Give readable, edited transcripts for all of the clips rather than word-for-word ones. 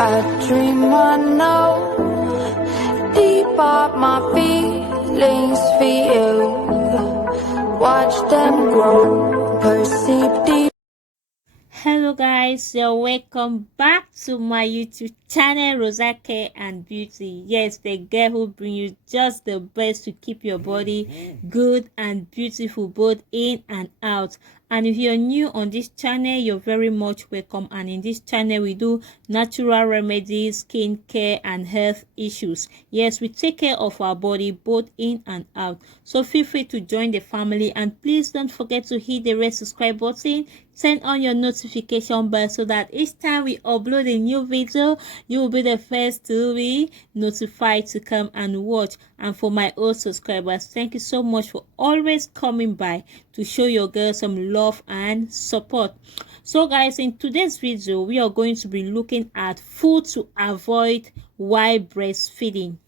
I dream I know deep up my feelings for you. Watch them grow, perceive deep. Hello guys, you're welcome back to my YouTube channel, Rosake and Beauty. Yes, the girl who brings you just the best to keep your body good and beautiful both in and out. And if you're new on this channel, you're very much welcome. And in this channel we do natural remedies, skin care and health issues. Yes, we take care of our body both in and out. So feel free to join the family, and please don't forget to hit the red subscribe button, turn on your notification bell so that each time we upload a new video, you will be the first to be notified to come and watch. And for my old subscribers, thank you so much for always coming by to show your girl some love and support. So guys, in today's video we are going to be looking at food to avoid while breastfeeding.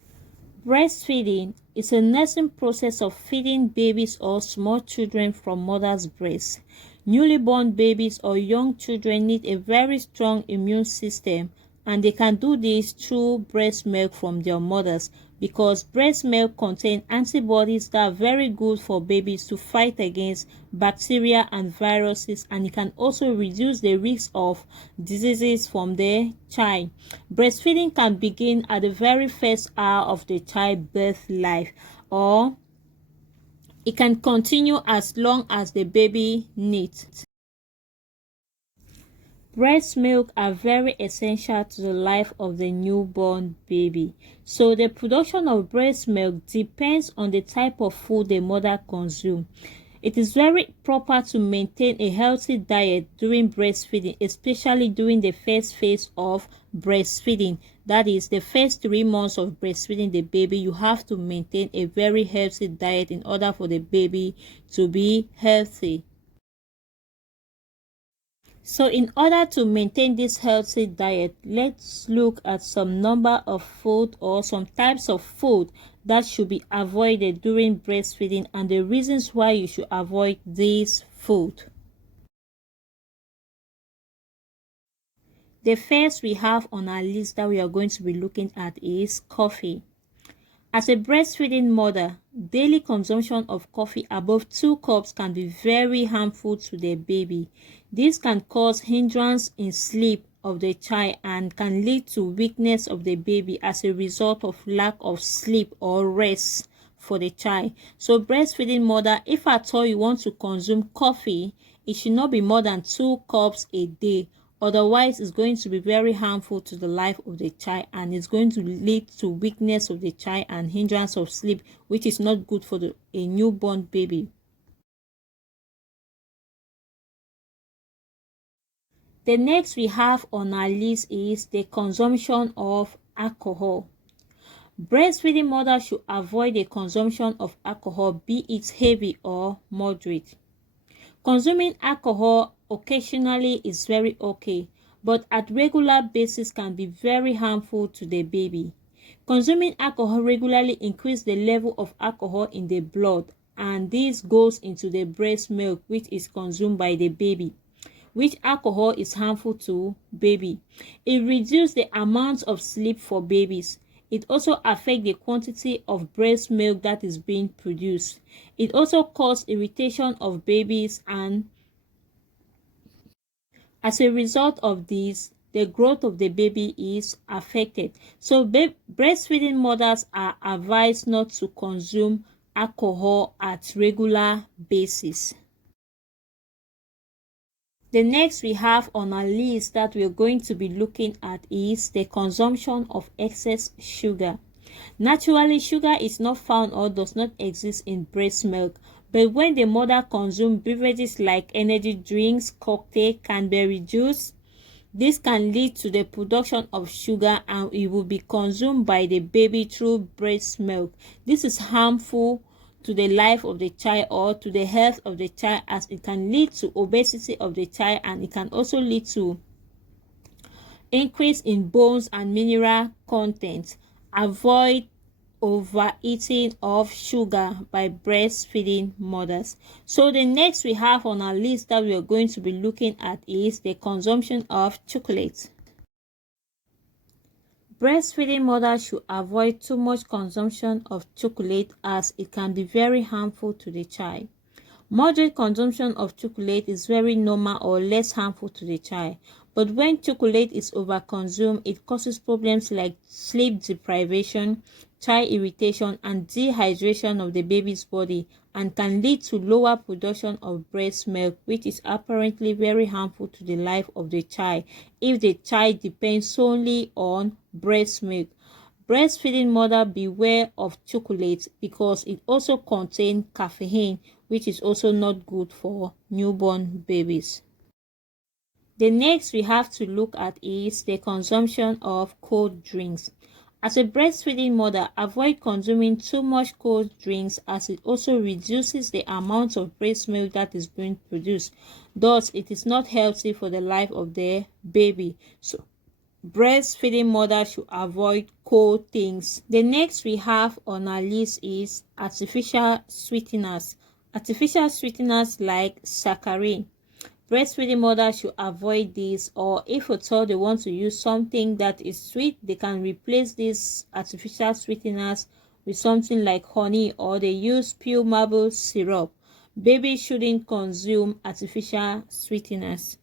Breastfeeding is a nursing process of feeding babies or small children from mother's breast. Newly born babies or young children need a very strong immune system, and they can do this through breast milk from their mothers, because breast milk contains antibodies that are very good for babies to fight against bacteria and viruses, and it can also reduce the risk of diseases from the child. Breastfeeding can begin at the very first hour of the childbirth life, or it can continue as long as the baby needs. Breast milk are very essential to the life of the newborn baby. So the production of breast milk depends on the type of food the mother consumes. It is very proper to maintain a healthy diet during breastfeeding, especially during the first phase of breastfeeding. That is the first 3 months of breastfeeding the baby. You have to maintain a very healthy diet in order for the baby to be healthy. So in order to maintain this healthy diet, let's look at some number of food or some types of food that should be avoided during breastfeeding and the reasons why you should avoid this food. The first we have on our list that we are going to be looking at is coffee. As a breastfeeding mother, daily consumption of coffee above 2 cups can be very harmful to the baby. This can cause hindrance in sleep of the child and can lead to weakness of the baby as a result of lack of sleep or rest for the child. So breastfeeding mother, if at all you want to consume coffee, it should not be more than 2 cups a day. Otherwise, it's going to be very harmful to the life of the child, and it's going to lead to weakness of the child and hindrance of sleep, which is not good for a newborn baby. The next we have on our list is the consumption of alcohol. Breastfeeding mothers should avoid the consumption of alcohol, be it heavy or moderate. Consuming alcohol occasionally is very okay, but at regular basis can be very harmful to the baby. Consuming alcohol regularly increases the level of alcohol in the blood, and this goes into the breast milk which is consumed by the baby, which alcohol is harmful to baby. It reduces the amount of sleep for babies. It also affects the quantity of breast milk that is being produced. It also causes irritation of babies, and as a result of this, the growth of the baby is affected. So breastfeeding mothers are advised not to consume alcohol at regular basis. The next we have on our list that we're going to be looking at is the consumption of excess sugar. Naturally, sugar is not found or does not exist in breast milk, but when the mother consumes beverages like energy drinks, cocktail, cranberry juice, this can lead to the production of sugar, and it will be consumed by the baby through breast milk. This is harmful to the life of the child or to the health of the child, as it can lead to obesity of the child, and it can also lead to increase in bones and mineral content. Avoid overeating of sugar by breastfeeding mothers. So the next we have on our list that we are going to be looking at is the consumption of chocolate. Breastfeeding mothers should avoid too much consumption of chocolate as it can be very harmful to the child. Moderate consumption of chocolate is very normal or less harmful to the child. But when chocolate is overconsumed, it causes problems like sleep deprivation, child irritation, and dehydration of the baby's body, and can lead to lower production of breast milk, which is apparently very harmful to the life of the child if the child depends solely on breast milk. Breastfeeding mother, beware of chocolate because it also contains caffeine, which is also not good for newborn babies. The next we have to look at is the consumption of cold drinks. As a breastfeeding mother, avoid consuming too much cold drinks as it also reduces the amount of breast milk that is being produced. Thus, it is not healthy for the life of the baby. So, breastfeeding mothers should avoid cold things. The next we have on our list is artificial sweeteners. Artificial sweeteners like saccharin. Breastfeeding mothers should avoid this, or if at all they want to use something that is sweet, they can replace these artificial sweeteners with something like honey, or they use pure maple syrup. Babies shouldn't consume artificial sweeteners.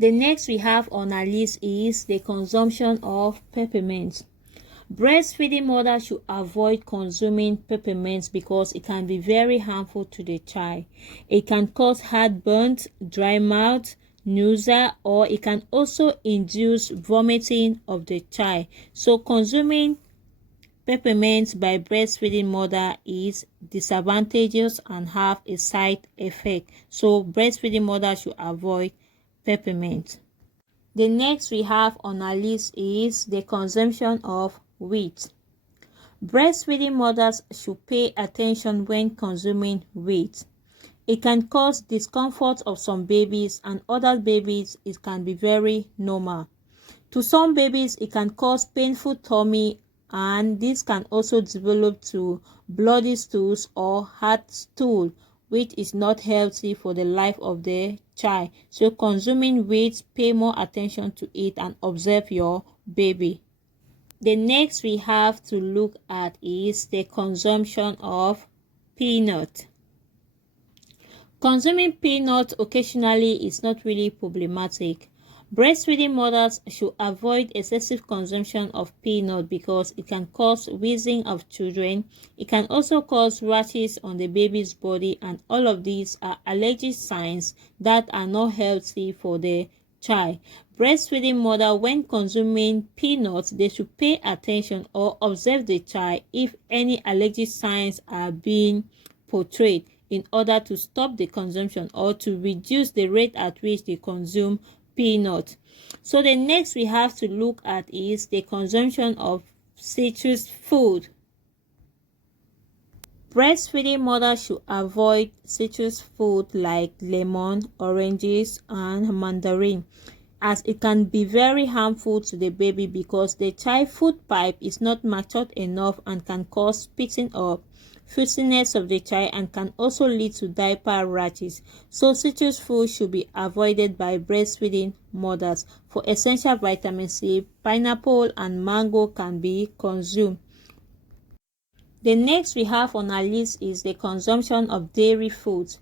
The next we have on our list is the consumption of peppermint. Breastfeeding mothers should avoid consuming peppermint because it can be very harmful to the child. It can cause heartburn, dry mouth, nausea, or it can also induce vomiting of the child. So consuming peppermint by breastfeeding mother is disadvantageous and have a side effect. So breastfeeding mothers should avoid peppermint. The next we have on our list is the consumption of wheat. Breastfeeding mothers should pay attention when consuming wheat. It can cause discomfort of some babies, and other babies it can be very normal. To some babies it can cause painful tummy, and this can also develop to bloody stools or hard stool, which is not healthy for the life of the child. So consuming wheat, pay more attention to it and observe your baby. The next we have to look at is the consumption of peanut. Consuming peanut occasionally is not really problematic. Breastfeeding mothers should avoid excessive consumption of peanut because it can cause wheezing of children. It can also cause rashes on the baby's body, and all of these are allergic signs that are not healthy for the child. Breastfeeding mother, when consuming peanuts, they should pay attention or observe the child if any allergic signs are being portrayed in order to stop the consumption or to reduce the rate at which they consume peanut. So the next we have to look at is the consumption of citrus food. Breastfeeding mothers should avoid citrus food like lemon, oranges, and mandarin, as it can be very harmful to the baby because the child food pipe is not matured enough and can cause spitting up, fussiness of the child, and can also lead to diaper rashes. So citrus food should be avoided by breastfeeding mothers. For essential vitamin C, pineapple and mango can be consumed. The next we have on our list is the consumption of dairy foods.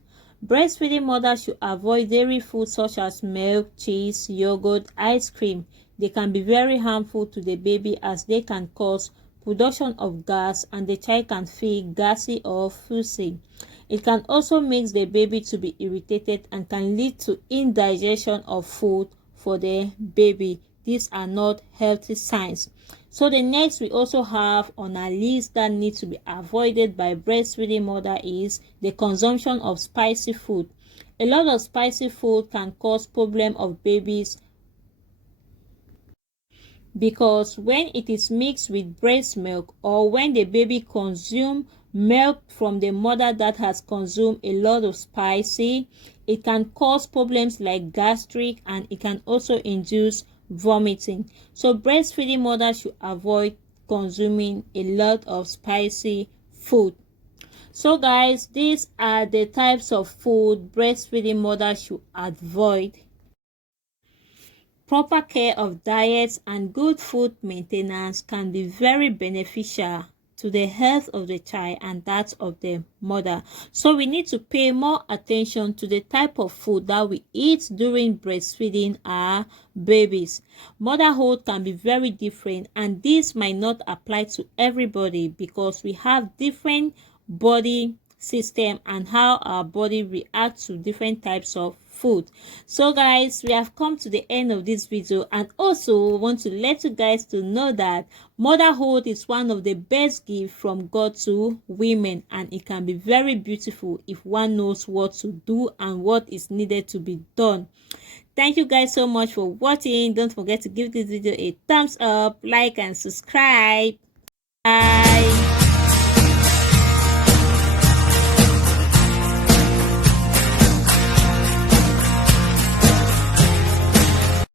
Breastfeeding mothers should avoid dairy foods such as milk, cheese, yogurt, ice cream. They can be very harmful to the baby as they can cause production of gas, and the child can feel gassy or fussy. It can also make the baby to be irritated and can lead to indigestion of food for the baby. These are not healthy signs. So the next we also have on our list that needs to be avoided by breastfeeding mother is the consumption of spicy food. A lot of spicy food can cause problem of babies because when it is mixed with breast milk, or when the baby consumes milk from the mother that has consumed a lot of spicy, it can cause problems like gastric, and it can also induce vomiting. So breastfeeding mothers should avoid consuming a lot of spicy food. So guys, these are the types of food breastfeeding mothers should avoid. Proper care of diets and good food maintenance can be very beneficial to the health of the child and that of the mother. So we need to pay more attention to the type of food that we eat during breastfeeding our babies. Motherhood can be very different, and this might not apply to everybody because we have different body system and how our body reacts to different types of food. So guys, we have come to the end of this video, and also want to let you guys to know that motherhood is one of the best gifts from God to women, and it can be very beautiful if one knows what to do and what is needed to be done. Thank you guys so much for watching. Don't forget to give this video a thumbs up, like and subscribe. Bye.